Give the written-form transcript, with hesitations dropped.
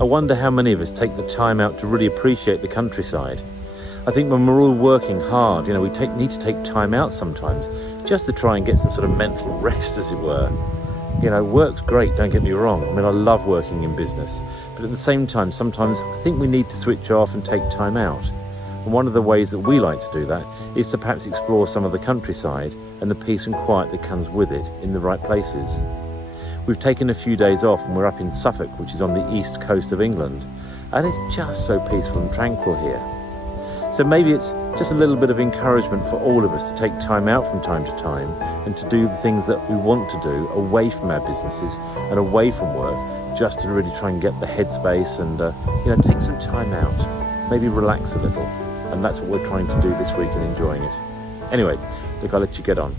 I wonder how many of us take the time out to really appreciate the countryside. I think when we're all working hard, we need to take time out sometimes just to try and get some sort of mental rest, as it were. Work's great, don't get me wrong. I mean, I love working in business. But at the same time, sometimes I think we need to switch off and take time out. And one of the ways that we like to do that is to perhaps explore some of the countryside and the peace and quiet that comes with it in the right places. We've taken a few days off and we're up in Suffolk, which is on the east coast of England. And it's just so peaceful and tranquil here. So maybe it's just a little bit of encouragement for all of us to take time out from time to time and to do the things that we want to do away from our businesses and away from work, just to really try and get the headspace and take some time out, maybe relax a little. And that's what we're trying to do this week and enjoying it. Anyway, look, I'll let you get on.